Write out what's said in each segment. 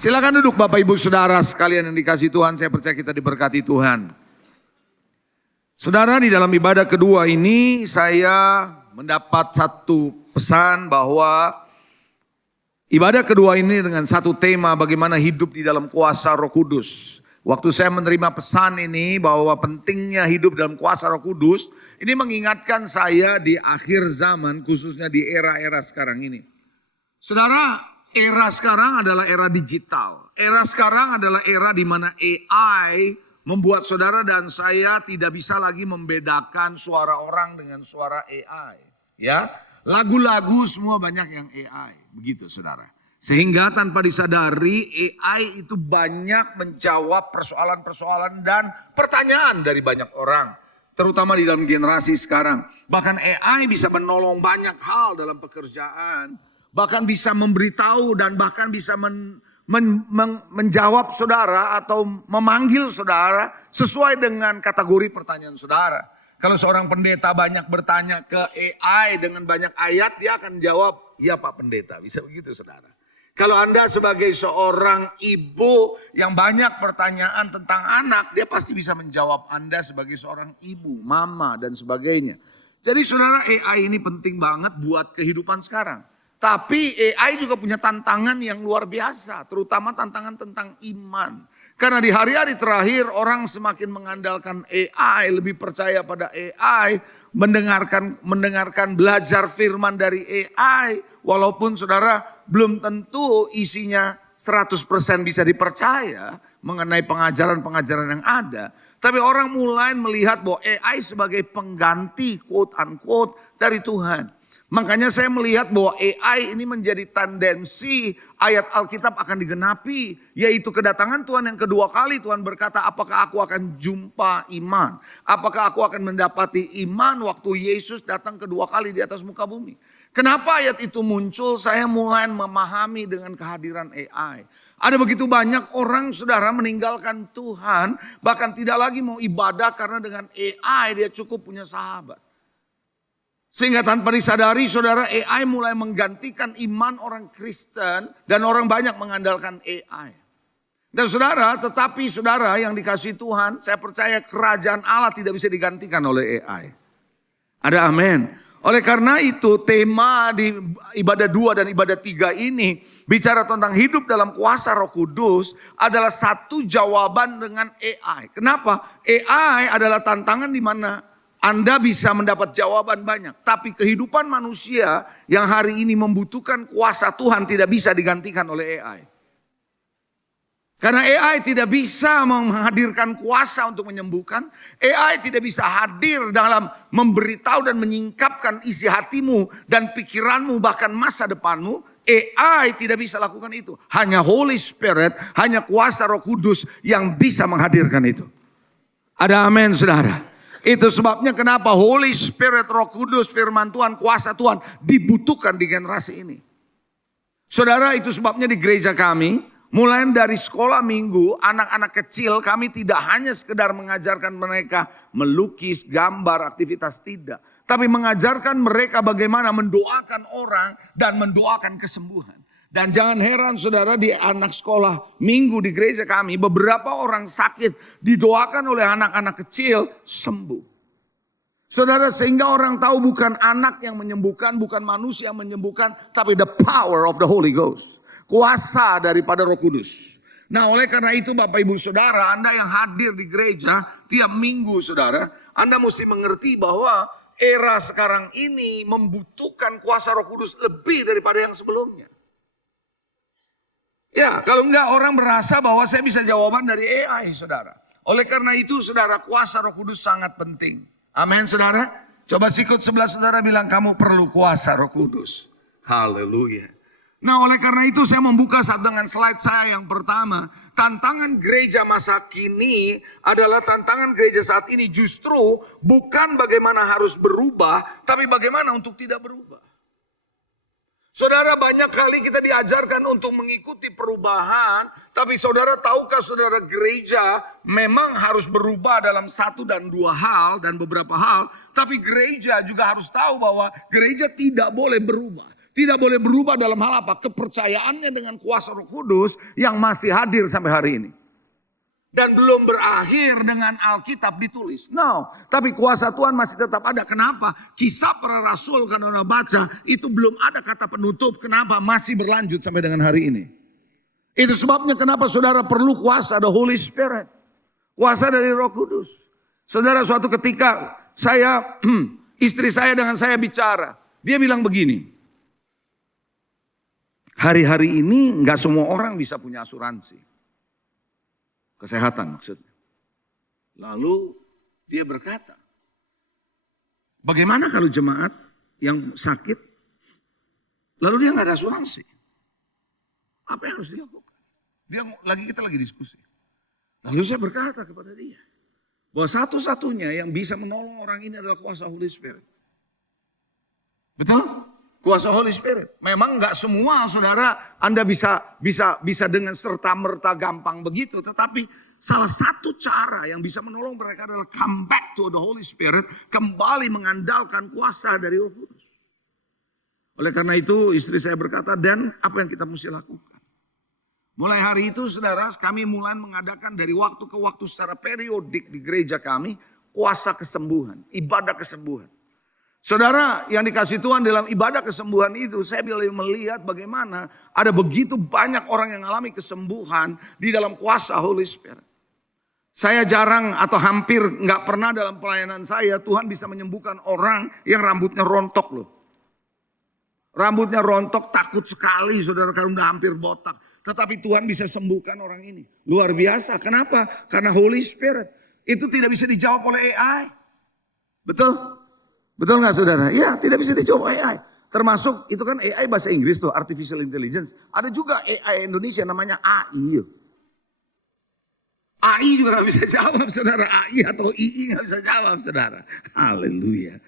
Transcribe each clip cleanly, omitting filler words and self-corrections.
Silakan duduk Bapak Ibu Saudara sekalian yang dikasihi Tuhan, saya percaya kita diberkati Tuhan. Saudara, di dalam ibadah kedua ini saya mendapat satu pesan bahwa ibadah kedua ini dengan satu tema bagaimana hidup di dalam kuasa Roh Kudus. Waktu saya menerima pesan ini bahwa pentingnya hidup dalam kuasa Roh Kudus, ini mengingatkan saya di akhir zaman khususnya di era-era sekarang ini. Saudara, era sekarang adalah era digital. Era sekarang adalah era di mana AI membuat saudara dan saya tidak bisa lagi membedakan suara orang dengan suara AI. Ya, lagu-lagu semua banyak yang AI, begitu saudara. Sehingga tanpa disadari AI itu banyak menjawab persoalan-persoalan dan pertanyaan dari banyak orang. Terutama di dalam generasi sekarang. Bahkan AI bisa menolong banyak hal dalam pekerjaan. Bahkan bisa memberitahu dan bahkan bisa menjawab saudara atau memanggil saudara sesuai dengan kategori pertanyaan saudara. Kalau seorang pendeta banyak bertanya ke AI dengan banyak ayat, dia akan jawab, ya Pak Pendeta, bisa begitu saudara. Kalau Anda sebagai seorang ibu yang banyak pertanyaan tentang anak, dia pasti bisa menjawab Anda sebagai seorang ibu, mama dan sebagainya. Jadi saudara, AI ini penting banget buat kehidupan sekarang. Tapi AI juga punya tantangan yang luar biasa, terutama tantangan tentang iman. Karena di hari-hari terakhir orang semakin mengandalkan AI, lebih percaya pada AI, mendengarkan belajar firman dari AI. Walaupun saudara belum tentu isinya 100% bisa dipercaya mengenai pengajaran-pengajaran yang ada. Tapi orang mulai melihat bahwa AI sebagai pengganti quote unquote dari Tuhan. Makanya saya melihat bahwa AI ini menjadi tendensi ayat Alkitab akan digenapi. Yaitu kedatangan Tuhan yang kedua kali. Tuhan berkata, apakah aku akan jumpa iman? Apakah aku akan mendapati iman waktu Yesus datang kedua kali di atas muka bumi? Kenapa ayat itu muncul? Saya mulai memahami dengan kehadiran AI. Ada begitu banyak orang saudara meninggalkan Tuhan. Bahkan tidak lagi mau ibadah karena dengan AI dia cukup punya sahabat. Sehingga tanpa disadari saudara, AI mulai menggantikan iman orang Kristen dan orang banyak mengandalkan AI. Dan saudara, tetapi saudara yang dikasihi Tuhan, saya percaya kerajaan Allah tidak bisa digantikan oleh AI. Ada amin. Oleh karena itu tema di ibadah 2 dan ibadah 3 ini bicara tentang hidup dalam kuasa Roh Kudus adalah satu jawaban dengan AI. Kenapa? AI adalah tantangan di mana Anda bisa mendapat jawaban banyak. Tapi kehidupan manusia yang hari ini membutuhkan kuasa Tuhan tidak bisa digantikan oleh AI. Karena AI tidak bisa menghadirkan kuasa untuk menyembuhkan. AI tidak bisa hadir dalam memberitahu dan menyingkapkan isi hatimu dan pikiranmu bahkan masa depanmu. AI tidak bisa lakukan itu. Hanya Holy Spirit, hanya kuasa Roh Kudus yang bisa menghadirkan itu. Ada amin saudara. Itu sebabnya kenapa Holy Spirit, Roh Kudus, firman Tuhan, kuasa Tuhan dibutuhkan di generasi ini. Saudara, itu sebabnya di gereja kami, mulai dari sekolah minggu, anak-anak kecil kami tidak hanya sekedar mengajarkan mereka melukis, gambar, aktivitas, tidak. Tapi mengajarkan mereka bagaimana mendoakan orang dan mendoakan kesembuhan. Dan jangan heran saudara, di anak sekolah minggu di gereja kami, beberapa orang sakit didoakan oleh anak-anak kecil sembuh. Saudara, sehingga orang tahu bukan anak yang menyembuhkan, bukan manusia yang menyembuhkan, tapi the power of the Holy Ghost. Kuasa daripada Roh Kudus. Nah, oleh karena itu Bapak Ibu Saudara, Anda yang hadir di gereja tiap minggu saudara, Anda mesti mengerti bahwa era sekarang ini membutuhkan kuasa Roh Kudus lebih daripada yang sebelumnya. Ya, kalau enggak orang merasa bahwa saya bisa jawaban dari AI, saudara. Oleh karena itu, saudara, kuasa Roh Kudus sangat penting. Amin, saudara. Coba sikut sebelah saudara bilang, kamu perlu kuasa Roh Kudus. Haleluya. Nah, oleh karena itu saya membuka dengan slide saya yang pertama. Tantangan gereja masa kini adalah tantangan gereja saat ini justru bukan bagaimana harus berubah, tapi bagaimana untuk tidak berubah. Saudara, banyak kali kita diajarkan untuk mengikuti perubahan. Tapi saudara, tahukah saudara, gereja memang harus berubah dalam satu dan dua hal dan beberapa hal. Tapi gereja juga harus tahu bahwa gereja tidak boleh berubah. Tidak boleh berubah dalam hal apa? Kepercayaannya dengan kuasa Roh Kudus yang masih hadir sampai hari ini. Dan belum berakhir dengan Alkitab ditulis. No, tapi kuasa Tuhan masih tetap ada. Kenapa? Kisah para Rasul kan orang baca itu belum ada kata penutup. Kenapa? Masih berlanjut sampai dengan hari ini. Itu sebabnya kenapa saudara perlu kuasa the Holy Spirit. Kuasa dari Roh Kudus. Saudara, suatu ketika istri saya dengan saya bicara. Dia bilang begini. Hari-hari ini gak semua orang bisa punya asuransi. Kesehatan maksudnya. Lalu dia berkata, bagaimana kalau jemaat yang sakit, lalu dia gak ada asuransi? Apa yang harus dilakukan? Kita lagi diskusi. Lalu saya berkata kepada dia, bahwa satu-satunya yang bisa menolong orang ini adalah kuasa Holy Spirit. Betul? Kuasa Holy Spirit. Memang gak semua saudara Anda bisa dengan serta-merta gampang begitu. Tetapi salah satu cara yang bisa menolong mereka adalah come back to the Holy Spirit. Kembali mengandalkan kuasa dari Roh Kudus. Oleh karena itu istri saya berkata, dan apa yang kita mesti lakukan? Mulai hari itu saudara, kami mulai mengadakan dari waktu ke waktu secara periodik di gereja kami. Kuasa kesembuhan, ibadah kesembuhan. Saudara yang dikasih Tuhan dalam ibadah kesembuhan itu, saya boleh melihat bagaimana ada begitu banyak orang yang mengalami kesembuhan di dalam kuasa Holy Spirit. Saya jarang atau hampir nggak pernah dalam pelayanan saya Tuhan bisa menyembuhkan orang yang rambutnya rontok loh. Rambutnya rontok, takut sekali saudara kalau udah hampir botak. Tetapi Tuhan bisa sembuhkan orang ini. Luar biasa. Kenapa? Karena Holy Spirit. Itu tidak bisa dijawab oleh AI. Betul? Betul nggak saudara? Ya, tidak bisa dijawab AI. Termasuk itu kan AI bahasa Inggris tuh, Artificial Intelligence. Ada juga AI Indonesia namanya AI. AI juga nggak bisa jawab saudara. AI atau II nggak bisa jawab saudara. Haleluya.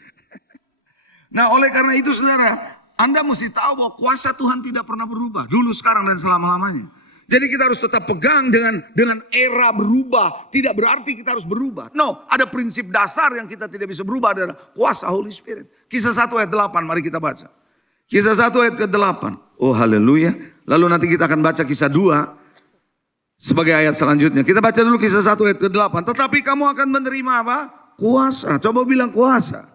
Nah oleh karena itu saudara, Anda mesti tahu bahwa kuasa Tuhan tidak pernah berubah. Dulu, sekarang, dan selama-lamanya. Jadi kita harus tetap pegang dengan era berubah. Tidak berarti kita harus berubah. No, ada prinsip dasar yang kita tidak bisa berubah adalah kuasa Holy Spirit. Kisah 1 ayat 8, mari kita baca. Kisah 1 ayat ke-8. Oh haleluya. Lalu nanti kita akan baca kisah 2 sebagai ayat selanjutnya. Kita baca dulu kisah 1 ayat ke-8. Tetapi kamu akan menerima apa? Kuasa. Coba bilang kuasa.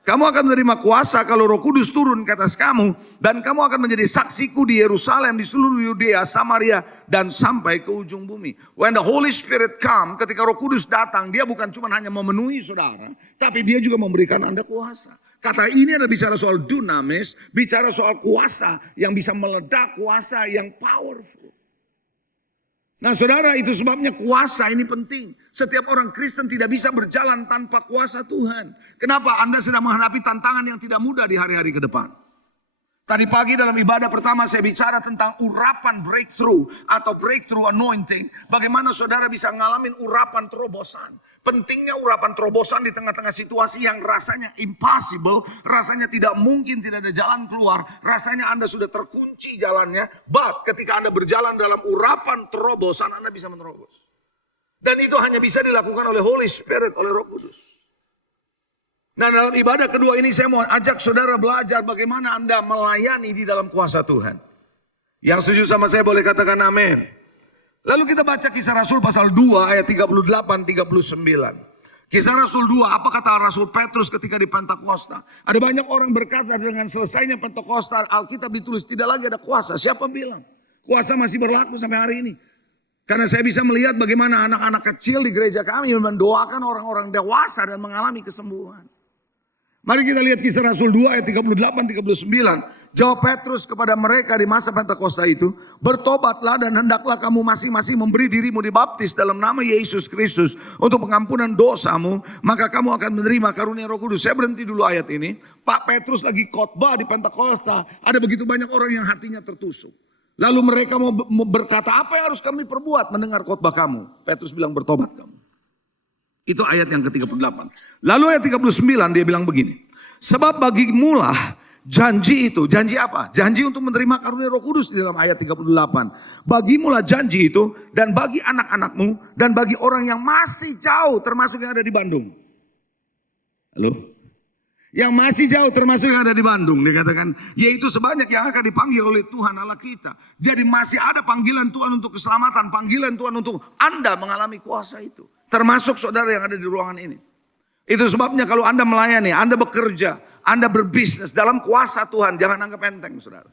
Kamu akan menerima kuasa kalau Roh Kudus turun ke atas kamu. Dan kamu akan menjadi saksiku di Yerusalem, di seluruh Yudea, Samaria, dan sampai ke ujung bumi. When the Holy Spirit come, ketika Roh Kudus datang, dia bukan cuma hanya memenuhi saudara, tapi dia juga memberikan Anda kuasa. Kata ini adalah bicara soal dunamis, bicara soal kuasa yang bisa meledak, kuasa yang powerful. Nah saudara, itu sebabnya kuasa ini penting. Setiap orang Kristen tidak bisa berjalan tanpa kuasa Tuhan. Kenapa? Anda sedang menghadapi tantangan yang tidak mudah di hari-hari ke depan. Tadi pagi dalam ibadah pertama saya bicara tentang urapan breakthrough atau breakthrough anointing. Bagaimana saudara bisa ngalamin urapan terobosan. Pentingnya urapan terobosan di tengah-tengah situasi yang rasanya impossible. Rasanya tidak mungkin, tidak ada jalan keluar. Rasanya Anda sudah terkunci jalannya. But ketika Anda berjalan dalam urapan terobosan, Anda bisa menerobos. Dan itu hanya bisa dilakukan oleh Holy Spirit, oleh Roh Kudus. Nah dalam ibadah kedua ini saya mau ajak saudara belajar bagaimana Anda melayani di dalam kuasa Tuhan. Yang setuju sama saya boleh katakan amin. Lalu kita baca kisah Rasul pasal 2 ayat 38-39. Kisah Rasul 2, apa kata Rasul Petrus ketika di Pentakosta? Ada banyak orang berkata dengan selesainya Pentakosta Alkitab ditulis tidak lagi ada kuasa. Siapa bilang? Kuasa masih berlaku sampai hari ini. Karena saya bisa melihat bagaimana anak-anak kecil di gereja kami mendoakan orang-orang dewasa dan mengalami kesembuhan. Mari kita lihat kisah Rasul 2 ayat 38-39. Jawab Petrus kepada mereka di masa Pentakosta itu. Bertobatlah dan hendaklah kamu masing-masing memberi dirimu dibaptis dalam nama Yesus Kristus. Untuk pengampunan dosamu. Maka kamu akan menerima karunia Roh Kudus. Saya berhenti dulu ayat ini. Pak Petrus lagi khotbah di Pentakosta. Ada begitu banyak orang yang hatinya tertusuk. Lalu mereka mau berkata apa yang harus kami perbuat mendengar khotbah kamu. Petrus bilang bertobat kamu. Itu ayat yang ke-38. Lalu ayat 39 dia bilang begini. Sebab bagimulah janji itu. Janji apa? Janji untuk menerima karunia Roh Kudus di dalam ayat 38. Bagimulah janji itu dan bagi anak-anakmu dan bagi orang yang masih jauh termasuk yang ada di Bandung. Halo? Yang masih jauh termasuk yang ada di Bandung. Dikatakan yaitu sebanyak yang akan dipanggil oleh Tuhan Allah kita. Jadi masih ada panggilan Tuhan untuk keselamatan. Panggilan Tuhan untuk Anda mengalami kuasa itu. Termasuk saudara yang ada di ruangan ini. Itu sebabnya kalau Anda melayani, Anda bekerja, Anda berbisnis dalam kuasa Tuhan. Jangan anggap enteng saudara.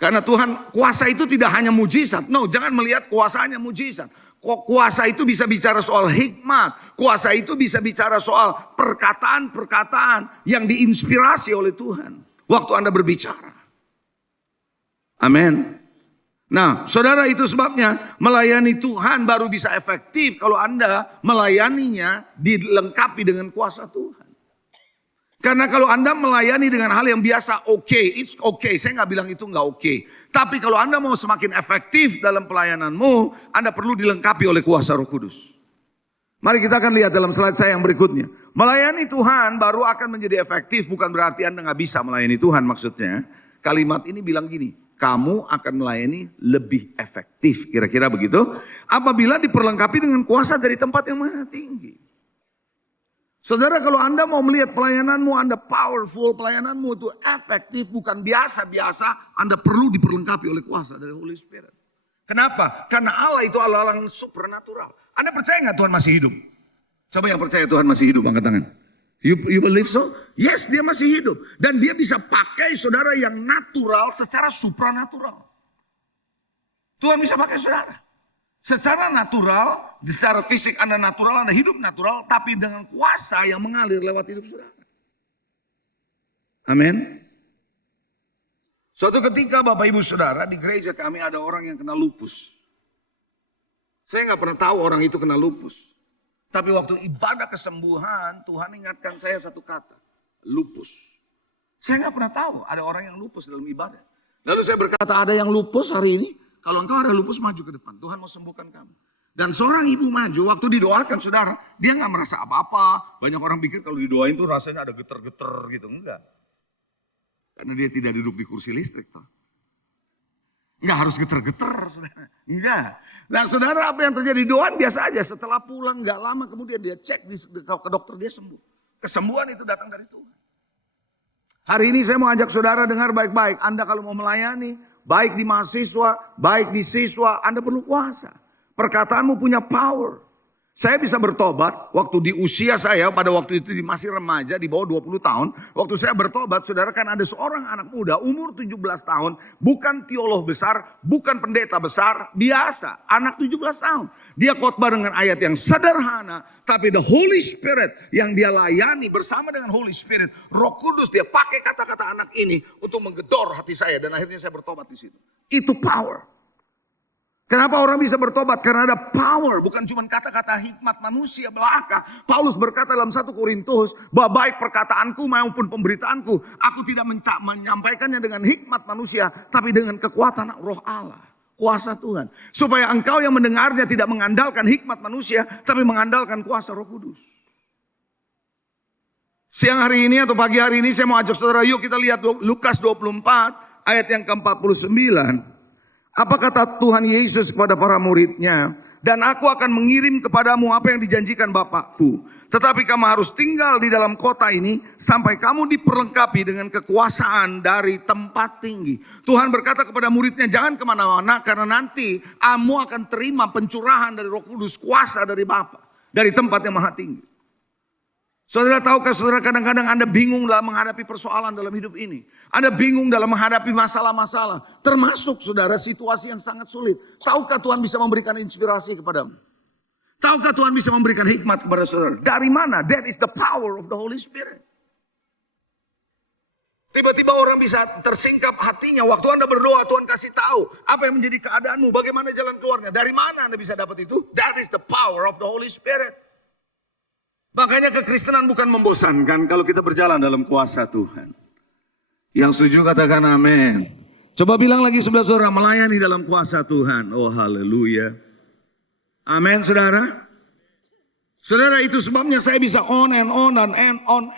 Karena Tuhan kuasa itu tidak hanya mujizat. No, jangan melihat kuasanya mujizat. Kuasa itu bisa bicara soal hikmat. Kuasa itu bisa bicara soal perkataan-perkataan yang diinspirasi oleh Tuhan. Waktu Anda berbicara. Amin. Nah, saudara, itu sebabnya melayani Tuhan baru bisa efektif kalau Anda melayaninya dilengkapi dengan kuasa Tuhan. Karena kalau Anda melayani dengan hal yang biasa, it's okay. Saya nggak bilang itu nggak okay. Tapi kalau Anda mau semakin efektif dalam pelayananmu, Anda perlu dilengkapi oleh kuasa Roh Kudus. Mari kita akan lihat dalam slide saya yang berikutnya. Melayani Tuhan baru akan menjadi efektif, bukan berarti Anda nggak bisa melayani Tuhan maksudnya. Kalimat ini bilang gini, kamu akan melayani lebih efektif. Kira-kira begitu. Apabila diperlengkapi dengan kuasa dari tempat yang maha tinggi. Saudara, kalau Anda mau melihat pelayananmu, Anda powerful, pelayananmu itu efektif, bukan biasa-biasa, Anda perlu diperlengkapi oleh kuasa dari Holy Spirit. Kenapa? Karena Allah itu Allah yang supernatural. Anda percaya nggak Tuhan masih hidup? Coba yang percaya Tuhan masih hidup, angkat tangan. You believe so? Yes, dia masih hidup. Dan dia bisa pakai saudara yang natural secara supranatural. Tuhan bisa pakai saudara. Secara natural, secara fisik Anda natural, Anda hidup natural, tapi dengan kuasa yang mengalir lewat hidup saudara. Amin. Suatu ketika Bapak Ibu Saudara di gereja kami ada orang yang kena lupus. Saya nggak pernah tahu orang itu kena lupus. Tapi waktu ibadah kesembuhan, Tuhan ingatkan saya satu kata, lupus. Saya nggak pernah tahu ada orang yang lupus dalam ibadah. Lalu saya berkata, ada yang lupus hari ini? Kalau engkau ada lupus, maju ke depan. Tuhan mau sembuhkan kamu. Dan seorang ibu maju, waktu didoakan saudara, dia gak merasa apa-apa. Banyak orang pikir kalau didoain tuh rasanya ada geter-geter gitu. Enggak. Karena dia tidak duduk di kursi listrik. Toh. Enggak harus geter-geter saudara. Enggak. Nah saudara, apa yang terjadi doan biasa aja. Setelah pulang gak lama kemudian dia cek ke dokter, dia sembuh. Kesembuhan itu datang dari Tuhan. Hari ini saya mau ajak saudara dengar baik-baik. Anda kalau mau melayani, baik di mahasiswa, baik di siswa, Anda perlu kuasa. Perkataanmu punya power. Saya bisa bertobat waktu di usia saya, pada waktu itu masih remaja, di bawah 20 tahun. Waktu saya bertobat, saudara, kan ada seorang anak muda umur 17 tahun. Bukan teolog besar, bukan pendeta besar, biasa. Anak 17 tahun. Dia khotbah dengan ayat yang sederhana. Tapi the Holy Spirit yang dia layani bersama dengan Holy Spirit. Roh Kudus dia pakai kata-kata anak ini untuk menggedor hati saya. Dan akhirnya saya bertobat di situ. Itu power. Kenapa orang bisa bertobat? Karena ada power, bukan cuma kata-kata hikmat manusia belaka. Paulus berkata dalam 1 Korintus, bahwa baik perkataanku maupun pemberitaanku, aku tidak menyampaikannya dengan hikmat manusia, tapi dengan kekuatan Roh Allah, kuasa Tuhan. Supaya engkau yang mendengarnya tidak mengandalkan hikmat manusia, tapi mengandalkan kuasa Roh Kudus. Siang hari ini atau pagi hari ini saya mau ajak saudara, yuk kita lihat Lukas 24 ayat yang ke-49. Apa kata Tuhan Yesus kepada para muridnya? Dan aku akan mengirim kepadamu apa yang dijanjikan Bapakku. Tetapi kamu harus tinggal di dalam kota ini sampai kamu diperlengkapi dengan kekuasaan dari tempat tinggi. Tuhan berkata kepada muridnya, jangan kemana-mana karena nanti kamu akan terima pencurahan dari Roh Kudus, kuasa dari Bapa, dari tempat yang maha tinggi. Saudara, tahukah saudara, kadang-kadang Anda bingung dalam menghadapi persoalan dalam hidup ini. Anda bingung dalam menghadapi masalah-masalah. Termasuk saudara situasi yang sangat sulit. Tahukah Tuhan bisa memberikan inspirasi kepadamu? Tahukah Tuhan bisa memberikan hikmat kepada saudara? Dari mana? That is the power of the Holy Spirit. Tiba-tiba orang bisa tersingkap hatinya. Waktu Anda berdoa, Tuhan kasih tahu apa yang menjadi keadaanmu. Bagaimana jalan keluarnya. Dari mana Anda bisa dapat itu? That is the power of the Holy Spirit. Makanya kekristenan bukan membosankan kalau kita berjalan dalam kuasa Tuhan. Yang setuju katakan amin. Coba bilang lagi sebelah saudara, melayani dalam kuasa Tuhan. Oh haleluya. Amin saudara. Saudara, itu sebabnya saya bisa on and on dan on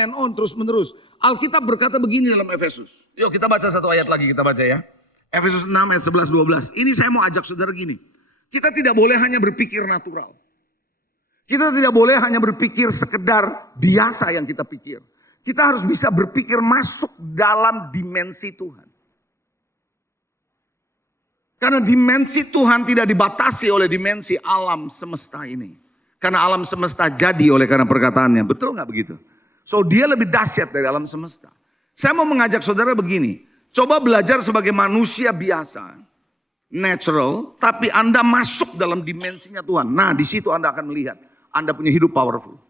and on terus menerus. Alkitab berkata begini dalam Efesus. Yuk kita baca satu ayat lagi, kita baca ya. Efesus 6 ayat 11-12. Ini saya mau ajak saudara gini. Kita tidak boleh hanya berpikir natural. Kita tidak boleh hanya berpikir sekedar biasa yang kita pikir. Kita harus bisa berpikir masuk dalam dimensi Tuhan. Karena dimensi Tuhan tidak dibatasi oleh dimensi alam semesta ini. Karena alam semesta jadi oleh karena perkataannya. Betul gak begitu? So dia lebih dahsyat dari alam semesta. Saya mau mengajak saudara begini. Coba belajar sebagai manusia biasa. Natural. Tapi Anda masuk dalam dimensinya Tuhan. Nah di situ Anda akan melihat. Anda punya hidup powerful.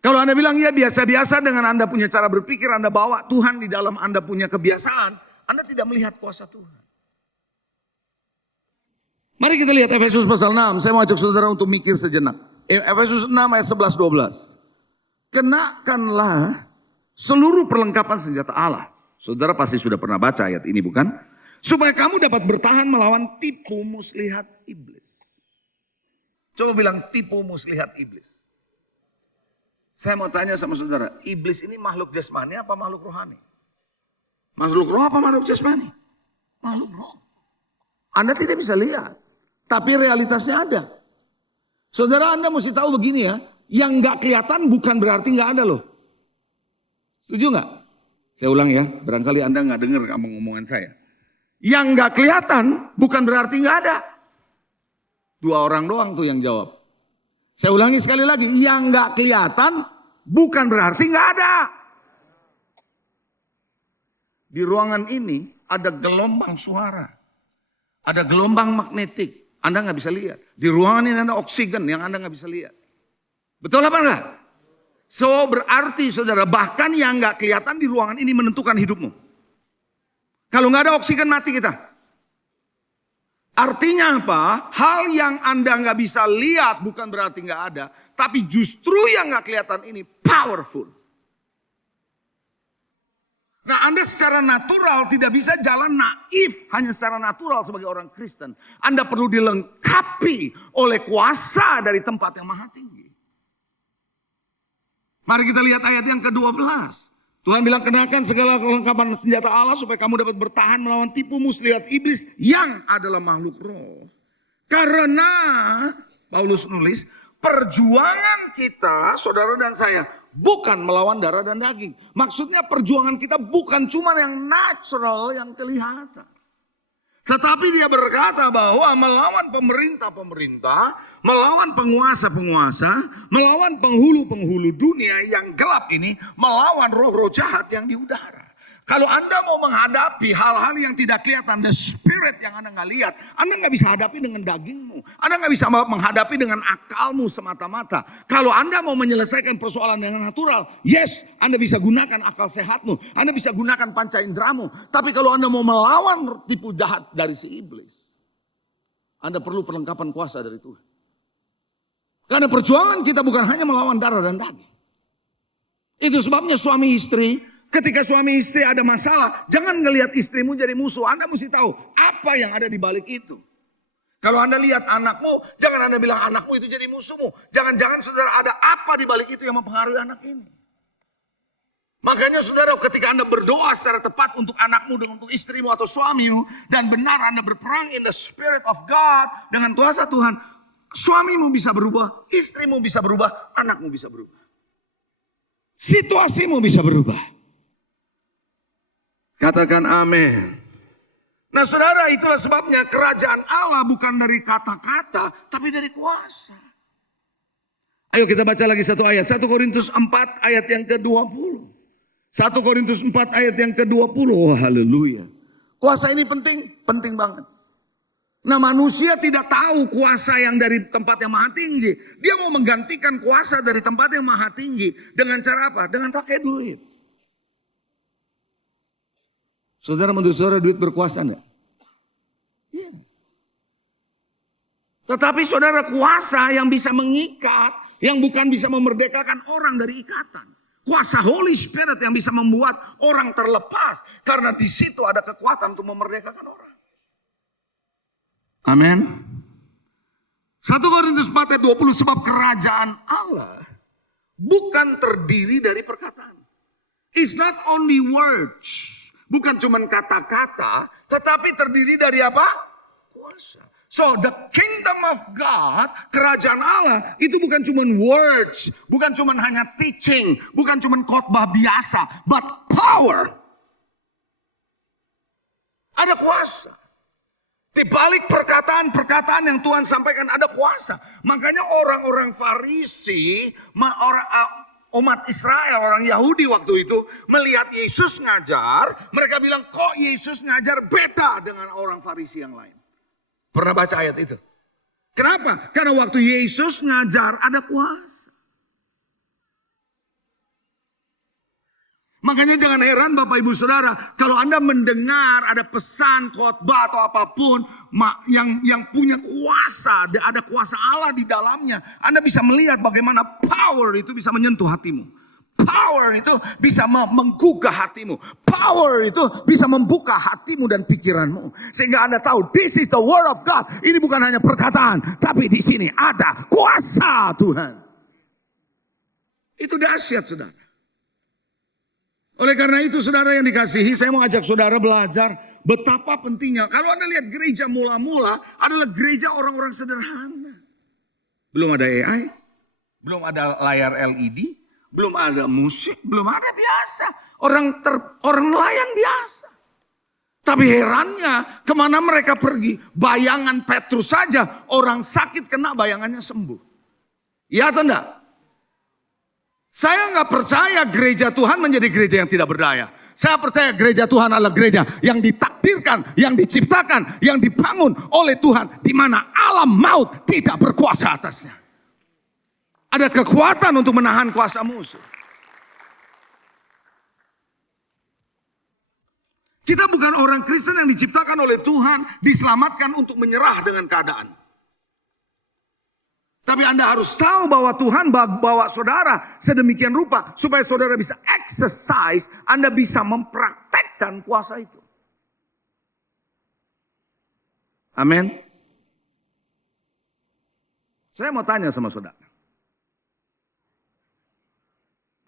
Kalau Anda bilang ya biasa-biasa dengan Anda punya cara berpikir. Anda bawa Tuhan di dalam Anda punya kebiasaan. Anda tidak melihat kuasa Tuhan. Mari kita lihat Efesus pasal 6. Saya mau ajak saudara untuk mikir sejenak. Efesus 6 ayat 11-12. Kenakanlah seluruh perlengkapan senjata Allah. Saudara pasti sudah pernah baca ayat ini bukan? Supaya kamu dapat bertahan melawan tipu muslihat iblis. Coba bilang tipu muslihat iblis. Saya mau tanya sama saudara. Iblis ini makhluk jasmani apa makhluk rohani? Makhluk roh apa makhluk jasmani? Makhluk roh. Anda tidak bisa lihat. Tapi realitasnya ada. Saudara Anda mesti tahu begini ya. Yang gak kelihatan bukan berarti gak ada loh. Setuju gak? Saya ulang ya. Barangkali Anda gak dengar omongan saya. Yang gak kelihatan bukan berarti gak ada. 2 orang doang tuh yang jawab. Saya ulangi sekali lagi. Yang gak kelihatan bukan berarti gak ada. Di ruangan ini ada gelombang suara. Ada gelombang magnetik. Anda gak bisa lihat. Di ruangan ini ada oksigen yang Anda gak bisa lihat. Betul apa enggak? So berarti saudara bahkan yang gak kelihatan di ruangan ini menentukan hidupmu. Kalau gak ada oksigen mati kita. Artinya apa? Hal yang Anda gak bisa lihat bukan berarti gak ada. Tapi justru yang gak kelihatan ini powerful. Nah Anda secara natural tidak bisa jalan naif hanya secara natural sebagai orang Kristen. Anda perlu dilengkapi oleh kuasa dari tempat yang maha tinggi. Mari kita lihat ayat yang ke-12. Tuhan bilang kenakan segala kelengkapan senjata Allah supaya kamu dapat bertahan melawan tipu muslihat iblis yang adalah makhluk roh. Karena Paulus nulis perjuangan kita saudara dan saya bukan melawan darah dan daging. Maksudnya perjuangan kita bukan cuma yang natural, yang kelihatan. Tetapi dia berkata bahwa melawan pemerintah-pemerintah, melawan penguasa-penguasa, melawan penghulu-penghulu dunia yang gelap ini, melawan roh-roh jahat yang di udara. Kalau Anda mau menghadapi hal-hal yang tidak kelihatan, the spirit yang Anda nggak lihat, Anda nggak bisa hadapi dengan dagingmu. Anda nggak bisa menghadapi dengan akalmu semata-mata. Kalau Anda mau menyelesaikan persoalan dengan natural, yes, Anda bisa gunakan akal sehatmu. Anda bisa gunakan panca indramu. Tapi kalau Anda mau melawan tipu jahat dari si iblis, Anda perlu perlengkapan kuasa dari Tuhan. Karena perjuangan kita bukan hanya melawan darah dan daging. Itu sebabnya suami istri, ketika suami istri ada masalah, jangan ngelihat istrimu jadi musuh. Anda mesti tahu apa yang ada di balik itu. Kalau Anda lihat anakmu, jangan Anda bilang anakmu itu jadi musuhmu. Jangan-jangan saudara ada apa di balik itu yang mempengaruhi anak ini. Makanya saudara ketika Anda berdoa secara tepat untuk anakmu, untuk istrimu atau suamimu. Dan benar Anda berperang in the spirit of God dengan kuasa Tuhan. Suamimu bisa berubah, istrimu bisa berubah, anakmu bisa berubah. Situasimu bisa berubah. Katakan amin. Nah saudara itulah sebabnya kerajaan Allah bukan dari kata-kata tapi dari kuasa. Ayo kita baca lagi satu ayat. 1 Korintus 4 ayat yang ke-20. 1 Korintus 4 ayat yang ke-20. Oh haleluya. Kuasa ini penting, penting banget. Nah manusia tidak tahu kuasa yang dari tempat yang maha tinggi. Dia mau menggantikan kuasa dari tempat yang maha tinggi. Dengan cara apa? Dengan pakai duit. Saudara menurut saudara duit berkuasa enggak? Iya. Tetapi saudara kuasa yang bisa mengikat, yang bukan bisa memerdekakan orang dari ikatan. Kuasa Holy Spirit yang bisa membuat orang terlepas. Karena di situ ada kekuatan untuk memerdekakan orang. Amin. 1 Korintus 4 ayat 20 sebab kerajaan Allah bukan terdiri dari perkataan. It's not only words. Bukan cuma kata-kata, tetapi terdiri dari apa? Kuasa. So the kingdom of God, kerajaan Allah itu bukan cuma words, bukan cuma hanya teaching, bukan cuma khotbah biasa, but power. Ada kuasa. Di balik perkataan-perkataan yang Tuhan sampaikan ada kuasa. Makanya orang-orang Farisi, umat Israel, orang Yahudi waktu itu melihat Yesus ngajar, mereka bilang kok Yesus ngajar beda dengan orang Farisi yang lain. Pernah baca ayat itu? Kenapa? Karena waktu Yesus ngajar ada kuasa. Makanya jangan heran Bapak Ibu Saudara, kalau Anda mendengar ada pesan, khotbah atau apapun yang punya kuasa, ada kuasa Allah di dalamnya, Anda bisa melihat bagaimana power itu bisa menyentuh hatimu. Power itu bisa menggugah hatimu. Power itu bisa membuka hatimu dan pikiranmu. Sehingga Anda tahu, this is the word of God. Ini bukan hanya perkataan, tapi di sini ada kuasa Tuhan. Itu dahsyat, saudara. Oleh karena itu, saudara yang dikasihi, saya mau ajak saudara belajar betapa pentingnya. Kalau Anda lihat gereja mula-mula adalah gereja orang-orang sederhana. Belum ada AI, belum ada layar LED. Belum ada musik, belum ada biasa. Orang nelayan biasa. Tapi herannya kemana mereka pergi. Bayangan Petrus saja orang sakit kena bayangannya sembuh. Ya atau enggak? Saya enggak percaya gereja Tuhan menjadi gereja yang tidak berdaya. Saya percaya gereja Tuhan adalah gereja yang ditakdirkan, yang diciptakan, yang dibangun oleh Tuhan. Di mana alam maut tidak berkuasa atasnya. Ada kekuatan untuk menahan kuasa musuh. Kita bukan orang Kristen yang diciptakan oleh Tuhan, diselamatkan untuk menyerah dengan keadaan. Tapi Anda harus tahu bahwa Tuhan bawa saudara sedemikian rupa, supaya saudara bisa exercise, Anda bisa mempraktekkan kuasa itu. Amin. Saya mau tanya sama saudara.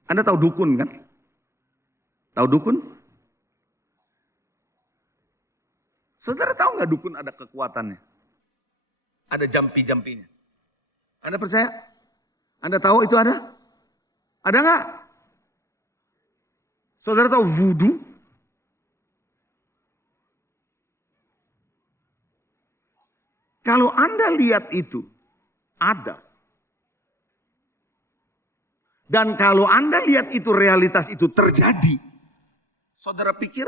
Anda tahu dukun kan? Tahu dukun? Saudara tahu nggak dukun ada kekuatannya? Ada jampi-jampinya. Anda percaya? Anda tahu itu ada? Ada nggak? Saudara tahu voodoo? Kalau Anda lihat itu, ada. Dan kalau Anda lihat itu realitas itu terjadi, saudara pikir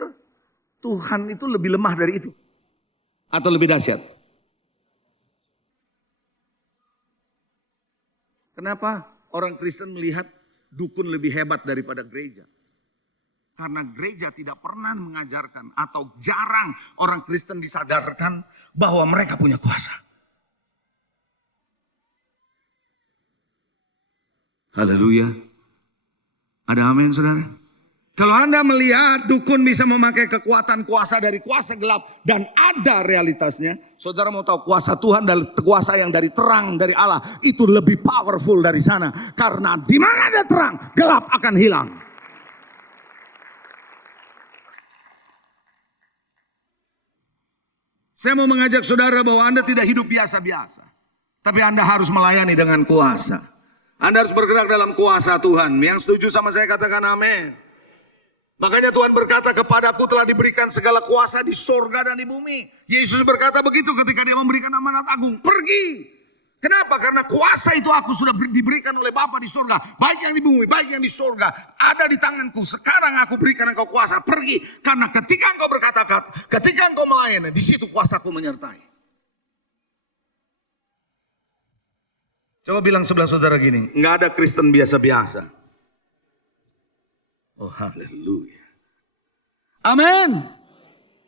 Tuhan itu lebih lemah dari itu? Atau lebih dahsyat? Kenapa orang Kristen melihat dukun lebih hebat daripada gereja? Karena gereja tidak pernah mengajarkan atau jarang orang Kristen disadarkan bahwa mereka punya kuasa. Haleluya. Ada amin saudara? Kalau Anda melihat dukun bisa memakai kekuatan kuasa dari kuasa gelap dan ada realitasnya. Saudara mau tahu kuasa Tuhan dan kuasa yang dari terang dari Allah itu lebih powerful dari sana. Karena di mana ada terang, gelap akan hilang. Saya mau mengajak saudara bahwa Anda tidak hidup biasa-biasa. Tapi Anda harus melayani dengan kuasa. Anda harus bergerak dalam kuasa Tuhan. Yang setuju sama saya katakan amin. Makanya Tuhan berkata kepadaku telah diberikan segala kuasa di sorga dan di bumi. Yesus berkata begitu ketika dia memberikan amanat agung. Pergi. Kenapa? Karena kuasa itu aku sudah diberikan oleh Bapa di sorga. Baik yang di bumi, baik yang di sorga. Ada di tanganku. Sekarang aku berikan engkau kuasa. Pergi. Karena ketika engkau berkata-kata, ketika engkau melayani, di situ kuasaku menyertai. Coba bilang sebelah saudara gini, nggak ada Kristen biasa-biasa. Oh haleluya. Amin.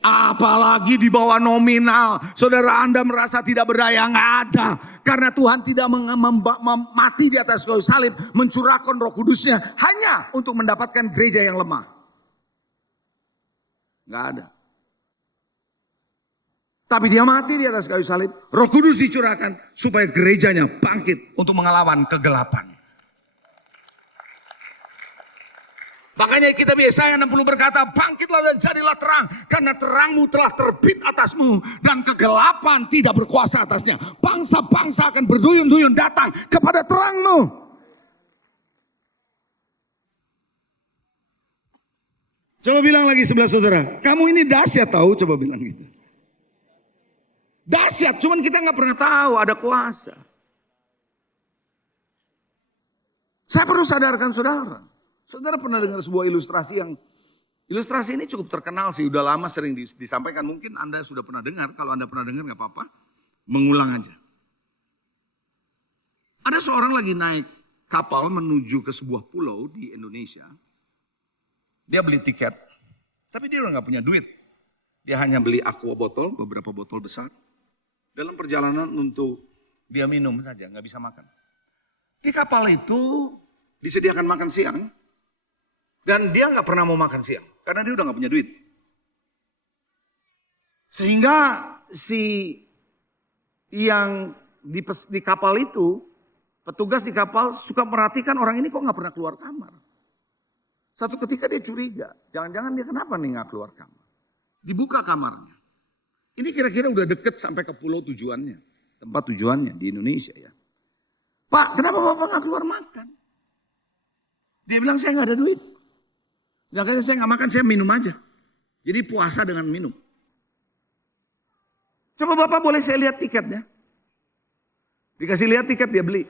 Apalagi di bawah nominal. Saudara Anda merasa tidak berdaya, nggak ada. Karena Tuhan tidak mati di atas kayu salib, mencurahkan Roh Kudusnya hanya untuk mendapatkan gereja yang lemah. Nggak ada. Tapi dia mati di atas kayu salib. Roh Kudus dicurahkan supaya gerejanya bangkit untuk melawan kegelapan. Makanya kita Yesaya 60 berkata, bangkitlah dan jadilah terang, karena terangmu telah terbit atasmu, dan kegelapan tidak berkuasa atasnya. Bangsa-bangsa akan berduyun-duyun datang kepada terangmu. Coba bilang lagi sebelah saudara, kamu ini dahsyat tahu, coba bilang gitu. Dahsyat, cuman kita nggak pernah tahu ada kuasa. Saya perlu sadarkan saudara. Saudara pernah dengar sebuah ilustrasi ilustrasi ini cukup terkenal sih, udah lama sering disampaikan. Mungkin Anda sudah pernah dengar, kalau Anda pernah dengar gak apa-apa, mengulang aja. Ada seorang lagi naik kapal menuju ke sebuah pulau di Indonesia. Dia beli tiket, tapi dia udah gak punya duit. Dia hanya beli aqua botol, beberapa botol besar. Dalam perjalanan untuk dia minum saja, gak bisa makan. Di kapal itu disediakan makan siang. Dan dia gak pernah mau makan siang. Karena dia udah gak punya duit. Sehingga si yang di kapal itu, petugas di kapal suka perhatikan orang ini kok gak pernah keluar kamar. Satu ketika dia curiga. Jangan-jangan dia kenapa nih gak keluar kamar. Dibuka kamarnya. Ini kira-kira udah deket sampai ke pulau tujuannya. Tempat tujuannya di Indonesia ya. Pak, kenapa Bapak gak keluar makan? Dia bilang saya gak ada duit. Jangan saya gak makan, saya minum aja. Jadi puasa dengan minum. Coba Bapak boleh saya lihat tiketnya. Dikasih lihat tiket dia beli.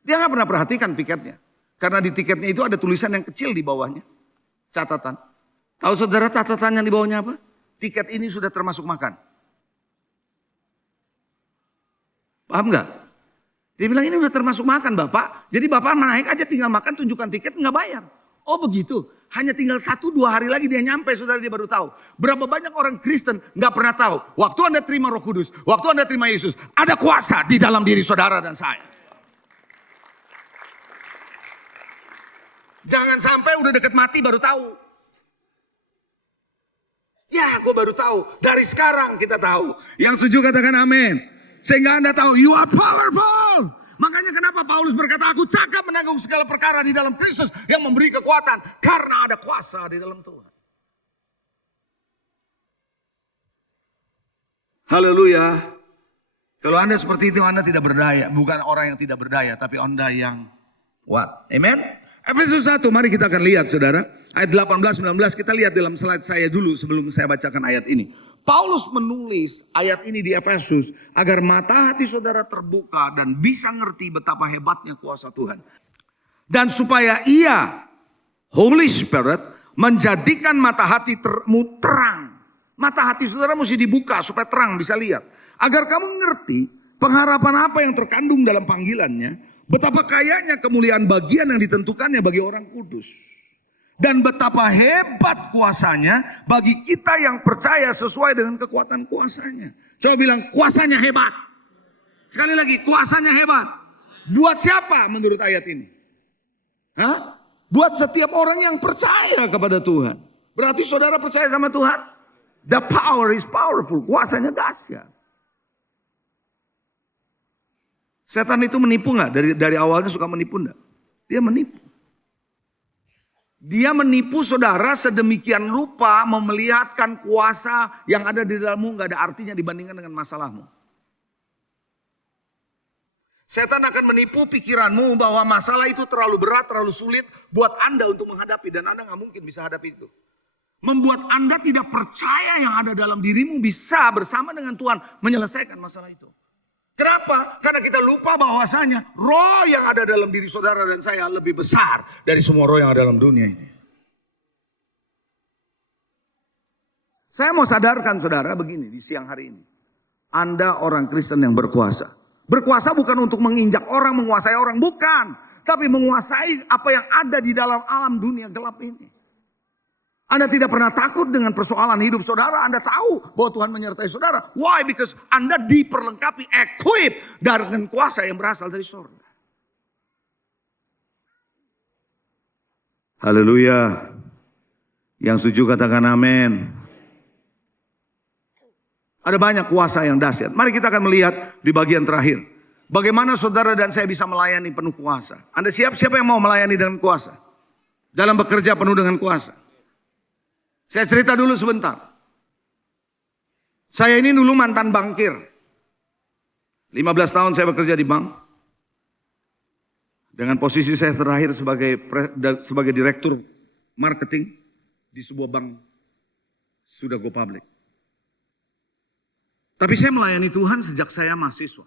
Dia gak pernah perhatikan tiketnya. Karena di tiketnya itu ada tulisan yang kecil di bawahnya. Catatan. Tahu saudara catatan yang di bawahnya apa? Tiket ini sudah termasuk makan. Paham gak? Dia bilang ini udah termasuk makan Bapak. Jadi Bapak naik aja tinggal makan, tunjukkan tiket gak bayar. Oh begitu. Hanya tinggal 1-2 hari lagi dia nyampe, saudara, dia baru tahu. Berapa banyak orang Kristen gak pernah tahu. Waktu Anda terima Roh Kudus, waktu Anda terima Yesus, ada kuasa di dalam diri saudara dan saya. Jangan sampai udah deket mati baru tahu. Ya, gue baru tahu. Dari sekarang kita tahu. Yang setuju katakan amin. Sehingga Anda tahu, you are powerful. Makanya kenapa Paulus berkata, aku cakap menanggung segala perkara di dalam Kristus yang memberi kekuatan. Karena ada kuasa di dalam Tuhan. Haleluya. Kalau Anda seperti itu, Anda tidak berdaya. Bukan orang yang tidak berdaya, tapi Anda yang kuat. Amen. Efesus 1, mari kita akan lihat saudara. Ayat 18-19 kita lihat dalam slide saya dulu sebelum saya bacakan ayat ini. Paulus menulis ayat ini di Efesus agar mata hati saudara terbuka dan bisa ngerti betapa hebatnya kuasa Tuhan. Dan supaya ia, Holy Spirit, menjadikan mata hati terang. Mata hati saudara mesti dibuka supaya terang bisa lihat. Agar kamu ngerti pengharapan apa yang terkandung dalam panggilannya. Betapa kayanya kemuliaan bagian yang ditentukannya bagi orang kudus. Dan betapa hebat kuasanya bagi kita yang percaya sesuai dengan kekuatan kuasanya. Coba bilang kuasanya hebat. Sekali lagi kuasanya hebat. Buat siapa menurut ayat ini? Hah? Buat setiap orang yang percaya kepada Tuhan. Berarti saudara percaya sama Tuhan? The power is powerful. Kuasanya dahsyat. Setan itu menipu gak? Dari awalnya suka menipu gak? Dia menipu. Dia menipu saudara sedemikian rupa memelihatkan kuasa yang ada di dalammu gak ada artinya dibandingkan dengan masalahmu. Setan akan menipu pikiranmu bahwa masalah itu terlalu berat, terlalu sulit buat Anda untuk menghadapi. Dan Anda gak mungkin bisa hadapi itu. Membuat Anda tidak percaya yang ada dalam dirimu bisa bersama dengan Tuhan menyelesaikan masalah itu. Kenapa? Karena kita lupa bahwasanya roh yang ada dalam diri saudara dan saya lebih besar dari semua roh yang ada dalam dunia ini. Saya mau sadarkan saudara begini di siang hari ini. Anda orang Kristen yang berkuasa. Berkuasa bukan untuk menginjak orang, menguasai orang. Bukan. Tapi menguasai apa yang ada di dalam alam dunia gelap ini. Anda tidak pernah takut dengan persoalan hidup saudara. Anda tahu bahwa Tuhan menyertai saudara. Why? Because Anda diperlengkapi, equip dengan kuasa yang berasal dari surga. Haleluya. Yang setuju katakan amin. Ada banyak kuasa yang dahsyat. Mari kita akan melihat di bagian terakhir. Bagaimana saudara dan saya bisa melayani penuh kuasa. Anda siap? Siapa yang mau melayani dengan kuasa? dalam bekerja penuh dengan kuasa. Saya cerita dulu sebentar. Saya ini dulu mantan bankir. 15 tahun saya bekerja di bank. Dengan posisi saya terakhir sebagai direktur marketing di sebuah bank sudah go public. Tapi saya melayani Tuhan sejak saya mahasiswa.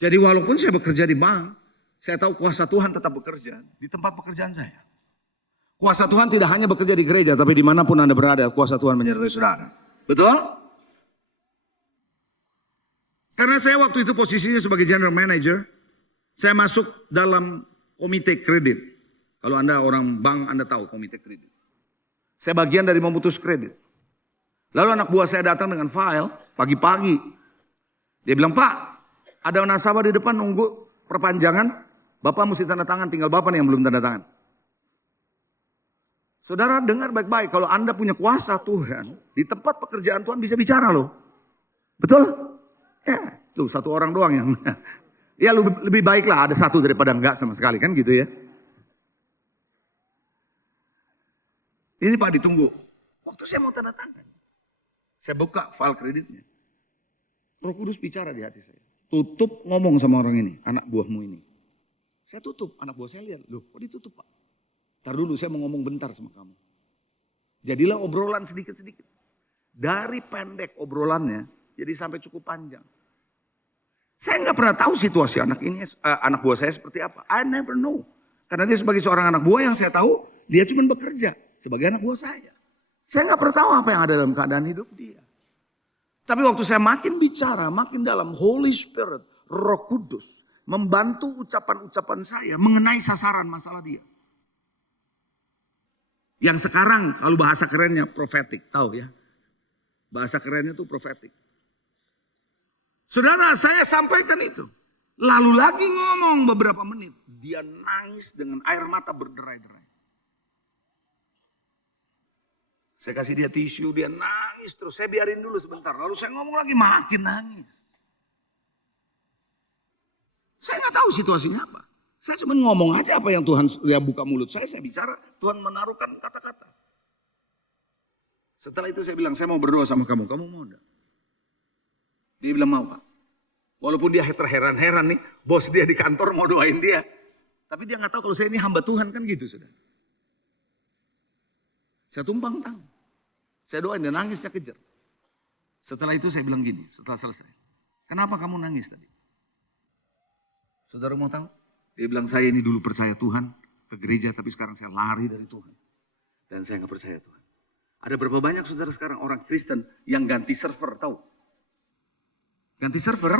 Jadi walaupun saya bekerja di bank, saya tahu kuasa Tuhan tetap bekerja di tempat pekerjaan saya. Kuasa Tuhan tidak hanya bekerja di gereja, tapi dimanapun Anda berada, kuasa Tuhan menyertai saudara. Betul? Karena saya waktu itu posisinya sebagai general manager, saya masuk dalam komite kredit. Kalau Anda orang bank, Anda tahu komite kredit. Saya bagian dari memutus kredit. Lalu anak buah saya datang dengan file pagi-pagi. Dia bilang, Pak, ada nasabah di depan nunggu perpanjangan. Bapak mesti tanda tangan, tinggal Bapak nih yang belum tanda tangan. Saudara dengar baik-baik, kalau Anda punya kuasa Tuhan, di tempat pekerjaan Tuhan bisa bicara loh. Betul? Ya, tuh satu orang doang yang... Ya lebih baik lah ada satu daripada enggak sama sekali kan gitu ya. Ini Pak ditunggu. Waktu saya mau tanda tangan. Saya buka file kreditnya. Roh Kudus bicara di hati saya. Tutup ngomong sama orang ini, anak buahmu ini. Saya tutup, anak buah saya lihat. Loh kok ditutup Pak? Ntar dulu saya mau ngomong bentar sama kamu. Jadilah obrolan sedikit-sedikit. Dari pendek obrolannya, jadi sampai cukup panjang. Saya nggak pernah tahu situasi anak buah saya seperti apa. I never know. Karena dia sebagai seorang anak buah yang saya tahu, dia cuma bekerja sebagai anak buah saya. Saya nggak pernah tahu apa yang ada dalam keadaan hidup dia. Tapi waktu saya makin bicara, makin dalam Holy Spirit, Roh Kudus, membantu ucapan-ucapan saya mengenai sasaran masalah dia. Yang sekarang kalau bahasa kerennya prophetic, tahu ya. Bahasa kerennya itu prophetic. Saudara, saya sampaikan itu. Lalu lagi ngomong beberapa menit. Dia nangis dengan air mata berderai-derai. Saya kasih dia tisu, dia nangis terus. Saya biarin dulu sebentar. Lalu saya ngomong lagi, makin nangis. Saya nggak tahu situasinya apa. Saya cuma ngomong aja apa yang Tuhan dia buka mulut saya bicara. Tuhan menaruhkan kata-kata. Setelah itu saya bilang, saya mau berdoa sama kamu. Kamu mau enggak? Dia bilang mau Pak. Walaupun dia terheran-heran nih, bos dia di kantor mau doain dia. Tapi dia nggak tahu kalau saya ini hamba Tuhan kan gitu sudah. Saya tumpang tangan. Saya doain dia nangisnya kejar. Setelah itu saya bilang gini, setelah selesai. Kenapa kamu nangis tadi? Saudara mau tahu? Dia bilang saya ini dulu percaya Tuhan ke gereja tapi sekarang saya lari dari Tuhan. Dan saya nggak percaya Tuhan. Ada berapa banyak saudara sekarang orang Kristen yang ganti server tahu? Ganti server?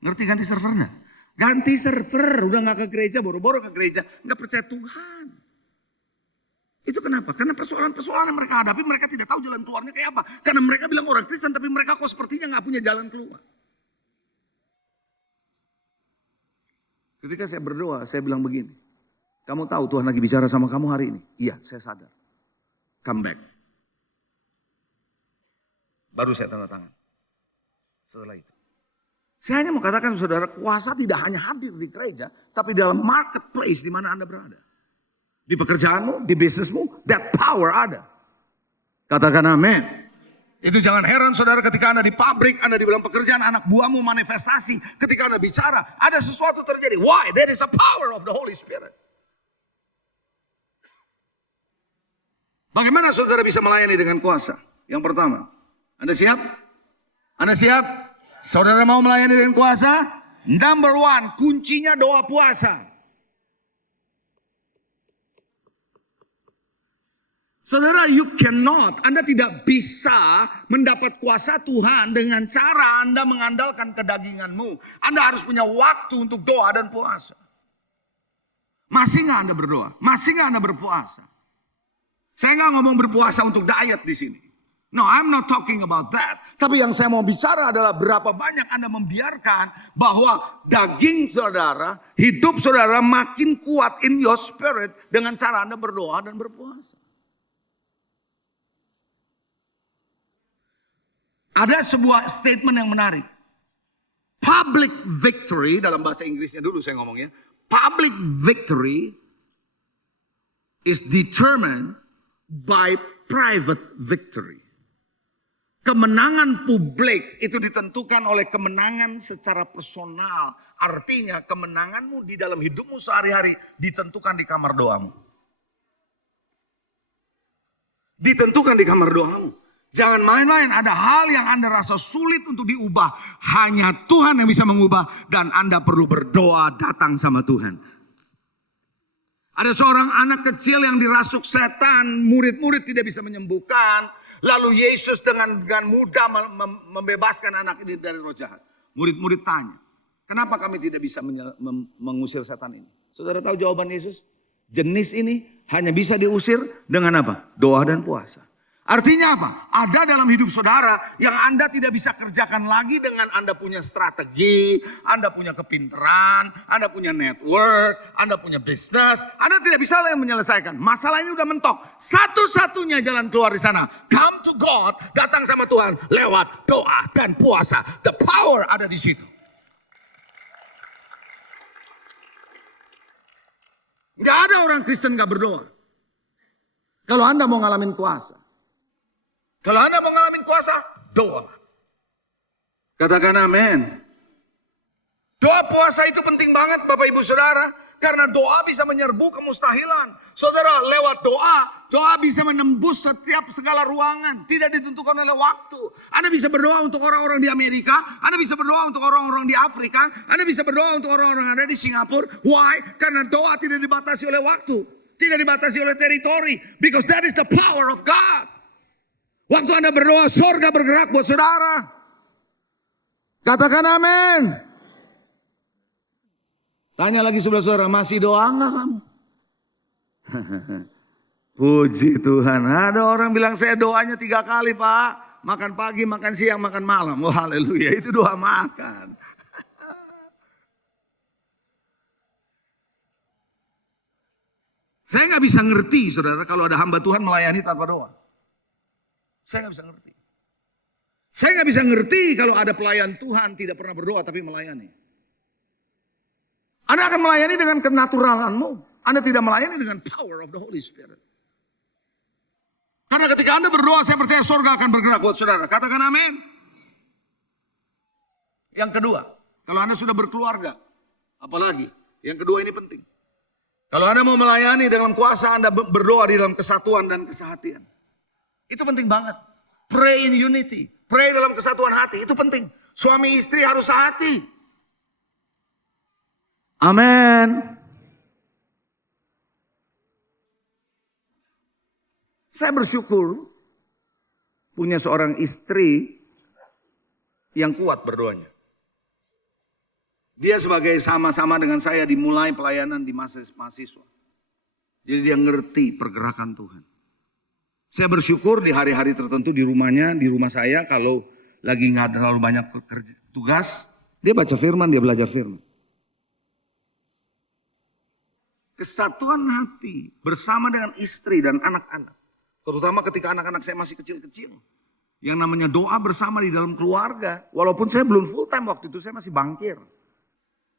Ngerti ganti server enggak? Ganti server, udah gak ke gereja, boro-boro ke gereja, gak percaya Tuhan. Itu kenapa? Karena persoalan-persoalan yang mereka hadapi, mereka tidak tahu jalan keluarnya kayak apa. Karena mereka bilang orang Kristen, tapi mereka kok sepertinya gak punya jalan keluar. Ketika saya berdoa, saya bilang begini. Kamu tahu Tuhan lagi bicara sama kamu hari ini? Iya, saya sadar. Come back. Baru saya tanda tangan. Setelah itu. Saya hanya mau katakan saudara, kuasa tidak hanya hadir di gereja, tapi dalam marketplace di mana Anda berada. Di pekerjaanmu, di bisnismu, that power ada. Katakan amin. Itu jangan heran saudara ketika Anda di pabrik, Anda di dalam pekerjaan, anak buahmu manifestasi. Ketika Anda bicara, ada sesuatu terjadi. Why? There is a power of the Holy Spirit. Bagaimana saudara bisa melayani dengan kuasa? Yang pertama, Anda siap? Anda siap? Saudara mau melayani dengan kuasa? Number one, kuncinya doa puasa. Saudara, you cannot, Anda tidak bisa mendapat kuasa Tuhan dengan cara Anda mengandalkan kedaginganmu. Anda harus punya waktu untuk doa dan puasa. Masih nggak Anda berdoa? Masih nggak Anda berpuasa? Saya nggak ngomong berpuasa untuk diet di sini. No, I'm not talking about that. Tapi yang saya mau bicara adalah berapa banyak Anda membiarkan bahwa daging saudara, hidup saudara makin kuat in your spirit dengan cara Anda berdoa dan berpuasa. Ada sebuah statement yang menarik. Public victory, dalam bahasa Inggrisnya dulu saya ngomongnya. Public victory is determined by private victory. Kemenangan publik itu ditentukan oleh kemenangan secara personal. Artinya kemenanganmu di dalam hidupmu sehari-hari ditentukan di kamar doamu. Ditentukan di kamar doamu. Jangan main-main, ada hal yang Anda rasa sulit untuk diubah. Hanya Tuhan yang bisa mengubah dan Anda perlu berdoa datang sama Tuhan. Ada seorang anak kecil yang dirasuk setan, murid-murid tidak bisa menyembuhkan. Lalu Yesus dengan mudah membebaskan anak ini dari roh jahat. Murid-murid tanya, kenapa kami tidak bisa mengusir setan ini? Saudara tahu jawaban Yesus? Jenis ini hanya bisa diusir dengan apa? Doa dan puasa. Artinya apa? Ada dalam hidup saudara yang Anda tidak bisa kerjakan lagi dengan Anda punya strategi, Anda punya kepintaran, Anda punya network, Anda punya bisnis. Anda tidak bisa lagi menyelesaikan. Masalah ini udah mentok. Satu-satunya jalan keluar di sana. Come to God, datang sama Tuhan lewat doa dan puasa. The power ada di situ. Gak ada orang Kristen gak berdoa. Kalau Anda mau ngalamin kuasa. Kalau Anda mau ngalamin kuasa, doa. Katakan amin. Doa puasa itu penting banget Bapak Ibu Saudara. Karena doa bisa menyerbu kemustahilan. Saudara lewat doa bisa menembus setiap segala ruangan. Tidak ditentukan oleh waktu. Anda bisa berdoa untuk orang-orang di Amerika. Anda bisa berdoa untuk orang-orang di Afrika. Anda bisa berdoa untuk orang-orang yang ada di Singapura. Why? Karena doa tidak dibatasi oleh waktu. Tidak dibatasi oleh teritori. Because that is the power of God. Waktu Anda berdoa, surga bergerak buat saudara. Katakan amin. Tanya lagi sebelah saudara, masih doa enggak kamu? Puji Tuhan. Ada orang bilang saya doanya 3 kali Pak. Makan pagi, makan siang, makan malam. Oh haleluya, itu doa makan. Saya nggak bisa ngerti saudara kalau ada hamba Tuhan melayani tanpa doa. Saya nggak bisa ngerti. Saya nggak bisa ngerti kalau ada pelayan Tuhan tidak pernah berdoa tapi melayani. Anda akan melayani dengan kenaturalanmu. Anda tidak melayani dengan power of the Holy Spirit. Karena ketika Anda berdoa, saya percaya surga akan bergerak buat saudara. Katakan amin. Yang kedua, kalau Anda sudah berkeluarga, apalagi, yang kedua ini penting. Kalau Anda mau melayani dengan kuasa, Anda berdoa di dalam kesatuan dan kesehatian. Itu penting banget. Pray in unity. Pray dalam kesatuan hati. Itu penting. Suami istri harus sehati. Amin. Saya bersyukur punya seorang istri yang kuat berdoanya. Dia sebagai sama-sama dengan saya dimulai pelayanan di mahasiswa. Jadi dia ngerti pergerakan Tuhan. Saya bersyukur di hari-hari tertentu di rumahnya, di rumah saya kalau lagi nggak terlalu banyak tugas, dia baca firman, dia belajar firman. Kesatuan hati bersama dengan istri dan anak-anak. Terutama ketika anak-anak saya masih kecil-kecil. Yang namanya doa bersama di dalam keluarga. Walaupun saya belum full time waktu itu, saya masih bangkir.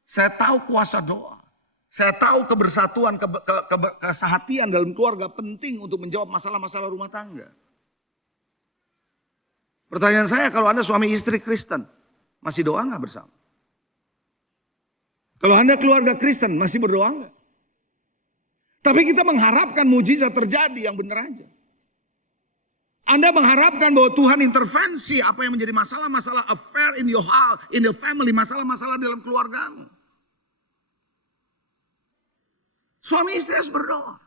Saya tahu kuasa doa. Saya tahu kebersatuan, kesehatian dalam keluarga penting untuk menjawab masalah-masalah rumah tangga. Pertanyaan saya, kalau Anda suami istri Kristen, masih doa nggak bersama? Kalau Anda keluarga Kristen, masih berdoa nggak? Tapi kita mengharapkan mujizat terjadi yang benar aja. Anda mengharapkan bahwa Tuhan intervensi apa yang menjadi masalah-masalah affair in your house, in your family, masalah-masalah dalam keluargamu. Suami istri harus berdoa.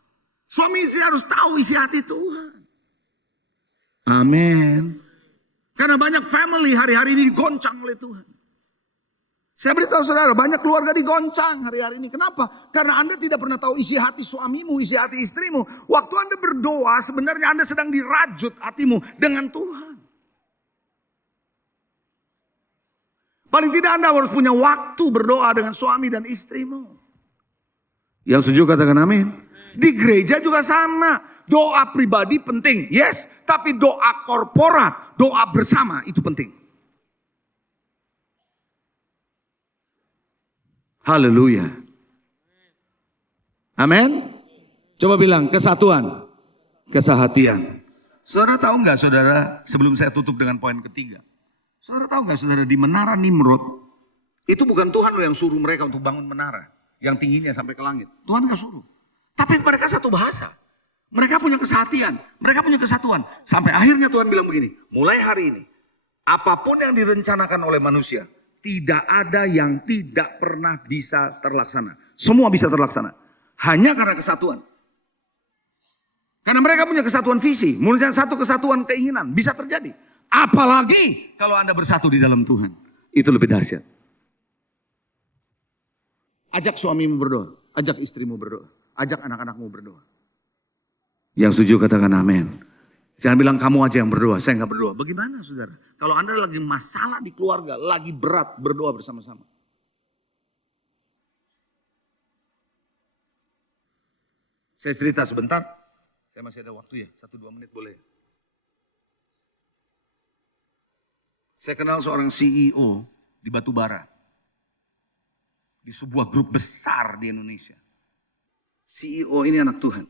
Suami istri harus tahu isi hati Tuhan. Amin. Karena banyak family hari-hari ini digoncang oleh Tuhan. Saya beritahu saudara, banyak keluarga digoncang hari-hari ini. Kenapa? Karena Anda tidak pernah tahu isi hati suamimu, isi hati istrimu. Waktu Anda berdoa, sebenarnya Anda sedang dirajut hatimu dengan Tuhan. Paling tidak Anda harus punya waktu berdoa dengan suami dan istrimu. Yang setuju katakan amin. Di gereja juga sama. Doa pribadi penting, yes. Tapi doa korporat, doa bersama itu penting. Haleluya. Amin. Coba bilang kesatuan, kesehatian. Saudara tahu nggak saudara, sebelum saya tutup dengan poin ketiga. Saudara tahu nggak saudara, di menara Nimrod, itu bukan Tuhan yang suruh mereka untuk bangun menara. Yang tingginya sampai ke langit. Tuhan nggak suruh. Tapi mereka satu bahasa. Mereka punya kesehatian, mereka punya kesatuan. Sampai akhirnya Tuhan bilang begini, mulai hari ini, apapun yang direncanakan oleh manusia, tidak ada yang tidak pernah bisa terlaksana. Semua bisa terlaksana. Hanya karena kesatuan. Karena mereka punya kesatuan visi, mulai satu kesatuan keinginan, bisa terjadi. Apalagi kalau Anda bersatu di dalam Tuhan. Itu lebih dahsyat. Ajak suamimu berdoa, ajak istrimu berdoa, ajak anak-anakmu berdoa. Yang setuju katakan amin. Jangan bilang kamu aja yang berdoa, saya nggak berdoa. Bagaimana saudara? Kalau Anda lagi masalah di keluarga, lagi berat, berdoa bersama-sama. Saya cerita sebentar, saya masih ada waktu ya, 1-2 menit boleh. Saya kenal seorang CEO di Batubara. Di sebuah grup besar di Indonesia. CEO ini anak Tuhan.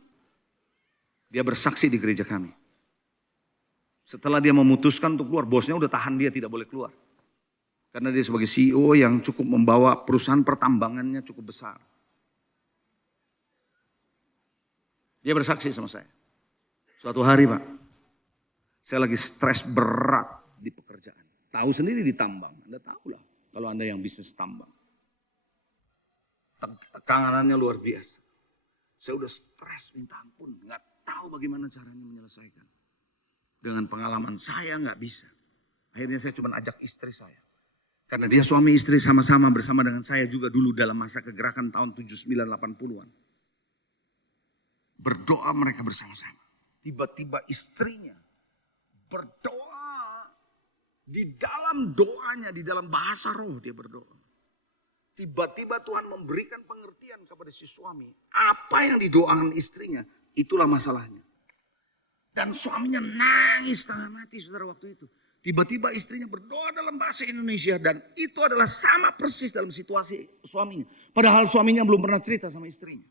Dia bersaksi di gereja kami. Setelah dia memutuskan untuk keluar, bosnya udah tahan dia tidak boleh keluar. Karena dia sebagai CEO yang cukup membawa perusahaan pertambangannya cukup besar. Dia bersaksi sama saya. Suatu hari Pak, saya lagi stres berat di pekerjaan. Tahu sendiri di tambang, Anda tahu lah kalau Anda yang bisnis tambang. Tekanannya luar biasa. Saya udah stres minta ampun, nggak tahu bagaimana caranya menyelesaikan. Dengan pengalaman saya nggak bisa. Akhirnya saya cuma ajak istri saya. Karena dia suami istri sama-sama bersama dengan saya juga dulu dalam masa kegerakan tahun 79-80-an. Berdoa mereka bersama-sama. Tiba-tiba istrinya berdoa. Di dalam doanya, di dalam bahasa roh dia berdoa. Tiba-tiba Tuhan memberikan pengertian kepada si suami. Apa yang didoakan istrinya, itulah masalahnya. Dan suaminya nangis setengah mati saudara waktu itu. Tiba-tiba istrinya berdoa dalam bahasa Indonesia. Dan itu adalah sama persis dalam situasi suaminya. Padahal suaminya belum pernah cerita sama istrinya.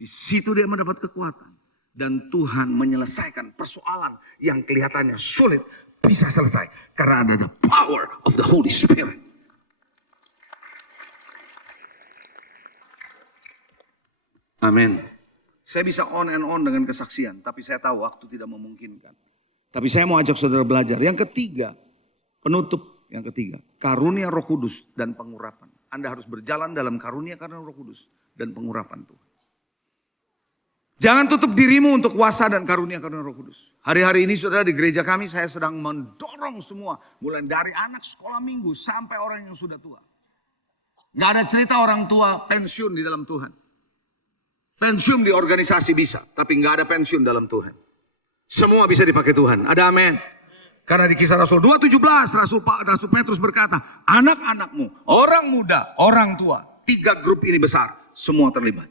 Di situ dia mendapat kekuatan. Dan Tuhan menyelesaikan persoalan yang kelihatannya sulit. Bisa selesai. Karena ada the power of the Holy Spirit. Amin. Saya bisa on and on dengan kesaksian. Tapi saya tahu waktu tidak memungkinkan. Tapi saya mau ajak saudara belajar. Yang ketiga, penutup yang ketiga. Karunia Roh Kudus dan pengurapan. Anda harus berjalan dalam karunia karena Roh Kudus dan pengurapan Tuhan. Jangan tutup dirimu untuk kuasa dan karunia karena Roh Kudus. Hari-hari ini saudara di gereja kami saya sedang mendorong semua. Mulai dari anak sekolah minggu sampai orang yang sudah tua. Gak ada cerita orang tua pensiun di dalam Tuhan. Pensiun di organisasi bisa, tapi nggak ada pensiun dalam Tuhan. Semua bisa dipakai Tuhan. Ada amin. Karena di Kisah Rasul 2:17 Rasul Petrus berkata, anak-anakmu, orang muda, orang tua, 3 grup ini besar, semua terlibat.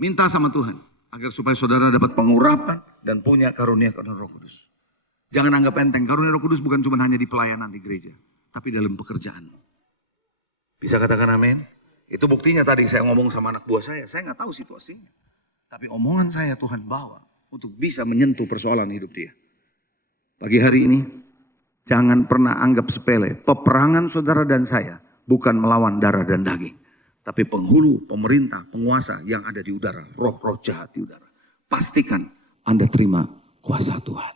Minta sama Tuhan agar supaya saudara dapat pengurapan dan punya karunia Roh Kudus. Jangan anggap enteng, karunia Roh Kudus bukan cuma hanya di pelayanan di gereja, tapi dalam pekerjaan. Bisa katakan amin? Itu buktinya tadi saya ngomong sama anak buah saya nggak tahu situasinya. Tapi omongan saya Tuhan bawa untuk bisa menyentuh persoalan hidup dia. Pagi hari ini, jangan pernah anggap sepele. Peperangan saudara dan saya bukan melawan darah dan daging. Tapi penghulu, pemerintah, penguasa yang ada di udara. Roh-roh jahat di udara. Pastikan Anda terima kuasa Tuhan.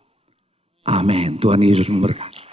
Amin. Tuhan Yesus memberkati.